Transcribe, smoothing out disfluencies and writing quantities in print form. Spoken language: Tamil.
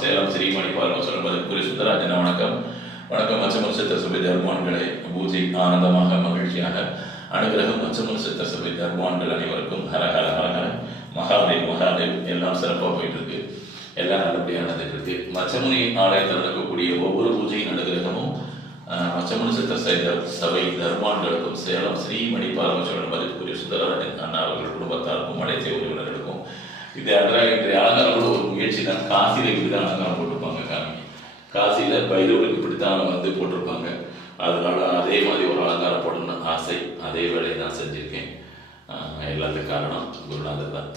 சேலம் ஸ்ரீமணி பார்வசனபதற்குரிய சுந்தராஜன வணக்கம். வணக்கம். மச்சமுல் சித்தர் சபை தர்மான்களை பூஜை ஆனந்தமாக மகிழ்ச்சியாக அனுகிரகம். மச்சமுல் சித்தர் சபை தர்மான்கள் அனைவருக்கும் ஹரஹர ஹரஹர மகாதேவ் மகாதேவ். எல்லாம் சிறப்பாக போயிட்டு இருக்கு, எல்லாம் நல்லபடியாக நடந்துட்டு இருக்கு. மச்சமுனி ஆலயத்தில் நடக்கக்கூடிய ஒவ்வொரு பூஜையின் அனுகிரகமும் மச்சமுல் சித்தர் சபை தர்மான்களுக்கும் சேலம் ஸ்ரீமணி பார்வசனபதற்குரிய சுந்தராஜன் அண்ணா அவர்கள் குடும்பத்தாருக்கும் அனைத்து உறவினர்களுக்கும் இது இன்றைய அலங்காரம் ஒரு முயற்சி தான். காசியில் இப்படிதான் அலங்காரம் போட்டிருப்பாங்க. காசியில் பைரவருக்கு இப்படித்தான் போட்டிருப்பாங்க. அதனால அதே மாதிரி ஒரு அலங்காரம் போடணும்னு ஆசை. அதே வேலையை நான் செஞ்சுருக்கேன். எல்லாத்துக்கும் காரணம் குருநாதர் தான்.